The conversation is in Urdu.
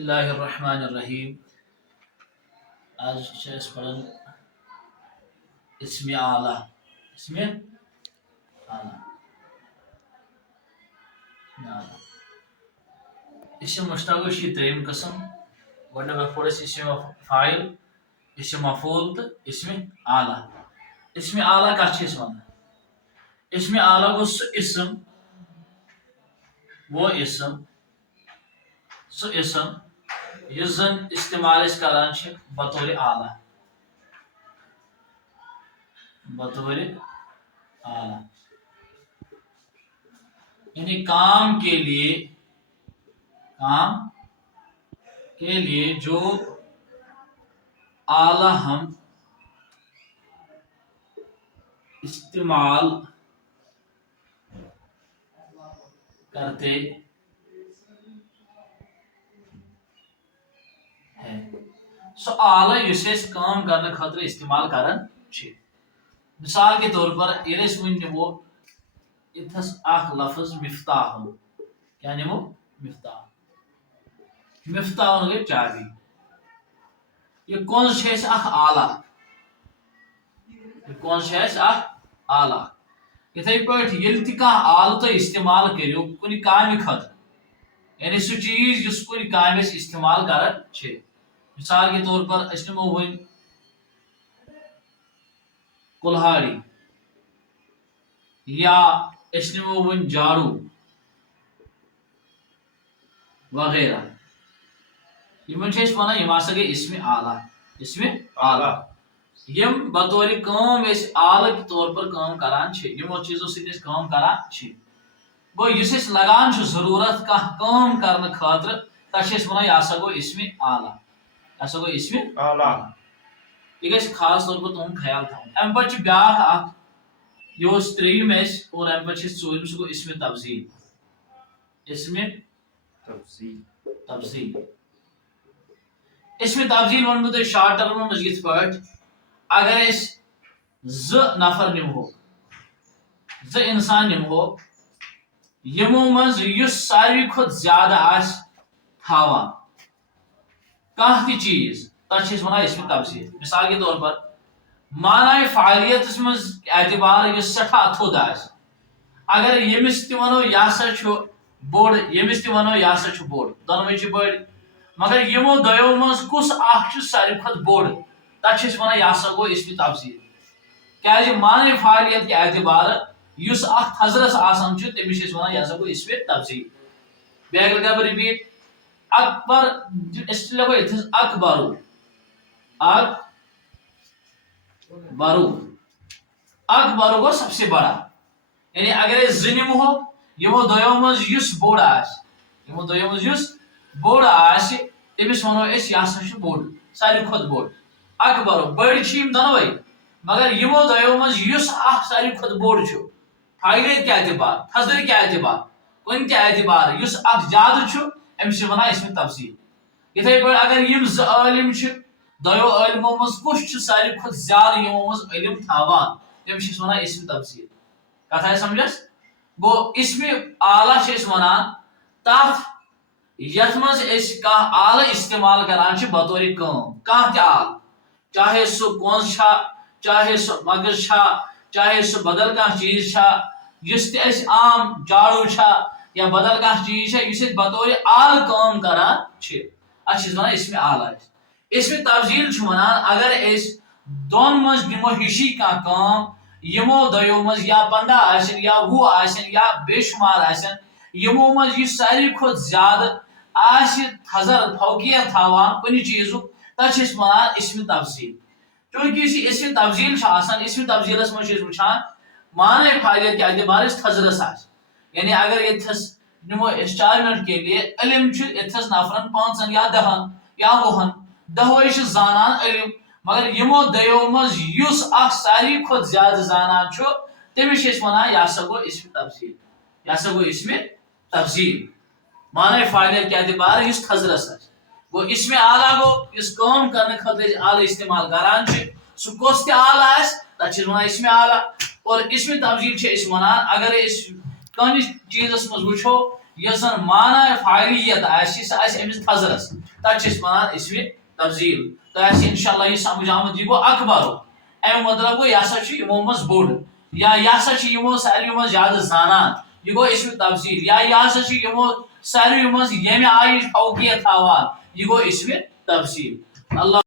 الله الرحمن الرحیم آج پڑھن اسم اعلیٰ اسم مشتق یہ تریم قسم گوڈ پور اسم فاعل اسم مفعول تو اسم اعلیٰ اسم اعلیٰ کت ونان اسم اعلیٰ گو سہ اسم وہ اسم سہ اسم یس زن استعمال کران بطور اعلیٰ یعنی کام کے لیے جو اعلیٰ ہم استعمال کرتے ہیں سو اعلیٰ اس کام کرنے خاطر استعمال کران مثال کے طور پر ون نمو اتھس اخ لفظ مفتاح کیا نمو مفتاح گئی چابی یہ کنز اخ اعلیٰ اعلیٰ اتھے پٲٹھۍ ییٚلہِ تہِ کانٛہہ آلہٕ تُہۍ استعمال کٔرِو کُنہِ کامہِ خٲطرٕ یعنی سُہ چیٖز یُس کُنہِ کامہِ أسۍ استعمال کران چھِ مثال کے طور پر أسۍ نِمو وۄنۍ کُلہاڑی یا أسۍ نِمو وۄنۍ جاڑوٗ وغیرہ یِمن چھِ أسۍ وَنان یِم ہسا گٔے اسمِ اعلیٰ یم بطور کام آلہ کے طور پر کام کران یمو چیزوں سی کام کران گو اس لگان ضرورت کام کرنے خاطر تک ونان یہ ہسا گو اسم اعلیٰ یہ گھس خاص طور پر تہد خیال تھاؤن ام پتہ بیاکھ یہ تریم اور ام پتہ ژوٗرِم سُہ گو اسم تفضیل اسم تفضیل ون بہ تہ شارٹ ٹرم مز یتھ پٲٹھۍ اگر نفر نمو انسان نمو یمو مز یس ساروی کھت زیادہ تھاوان کانٛہہ تہِ چیز تتھ ونان اسم تفضیل مثال کے طور پر معنی فعالیت مز اعتبار یس سٹھا تھوٚد اگر یمس تہِ ونو یہ ہسا بوڑ یمس تہِ ونو یہ ہسا بوڑ دۄنوے چھِ بٔڑ مگر یمو دۄیو مز کُس اکھ چھُ ساروی کھۄتہٕ بوڑ تک ونان یہ ہسا گو اسم تفضیل کیا معنی فعالیت کے اعتبار اس تھزرس آسان تمس ونان یہ ہسا گو اسم تفضیل بیاکھ لگا بہ رپیٹ اکبر اس لگو اتھس اکبرو گو سب سے بڑا یعنی اگر زنمو یمو دۄیو مز یس بوڑ تمس ونو یہ ہسا بوڑ ساروی کھۄتہٕ بوڑ اکبر بڑ دونوے مگر یمو دۄیو مز یس ساروی کھۄتہٕ بوڑ فاعلیت کے اعتبار تھزر کے اعتبار کن تہ اعتبار یس زیادہ امس ونان اسم تفضیل یتھے پٲٹھۍ اگر یم زٕ عالم دۄیو عالمو مز کس ساروی کھۄتہٕ زیادہ یمو مز علم تھاوان تمس ونان اسم تفضیل کتھ آیہِ سمجھس گو اسم اعلیٰ ونان تتھ یتھ مز کانٛہہ آلہ استعمال کران بطور کٲم کانٛہہ تہِ آلہ چاہے سہ کنز چاہے سہ مغز چاہے سہ بدل کانٛہہ چیز یس تہِ عام جاڑو یا بدل کانٛہہ چیز یس بطور آلہ کٲم کران اتھ ونان اسم اعلیٰ اسم تفضیل ونان اگر دون مز نمو ہشی کانٛہہ کٲم یمو دۄیو مز یا 15 آسن یا 20 آسن یا بے شمار آسن یمو مز یہ ساروی کھۄتہٕ زیادہ تھزر فوقیت تھاوان کُنہِ چیزُک تتھ ونان اسم تفضیل چونکہ اسم تفضیل اسم تفضیلس مز وچھان معنی فعالیت کے اعتبار تھزرس یعنی اگر اتھس نمو 4 منٹ کے لیے علم اتھس نفرن 5 یا 10 یا 20 دہوے زانان علم مگر یمو دۄیو مز یس ساروی کھۄتہٕ زیادہ زانان تمس ونان یہ ہسا گو اسم تفضیل معنی فعالیت کے اعتبار اس تھزرس گو اسم اعلیٰ گو اس کام کرنے خاطر آلہ استعمال کران سہ کس تہ آلہ تک ونان اسم اعلیٰ اور اسم تفضیل ونان اگر کنس چیزس مز وچھو یس زن مانا فاعلیت آسی سہ آسی امس تھزرس تک چھ ونان اسم تفضیل تو آسی انشاءاللہ یہ سمجھ آمد یہ گو اکبر ام مطلب گو یہ سا یمو مز بوڑ یا یہ سا یمو ساروی مز زیادہ زانان یہ گو اسم تفضیل یا یہ سا یمو ساروی مز یمہ آیہ فوقیت ہاوان یہ گو اسم تفضیل اللہ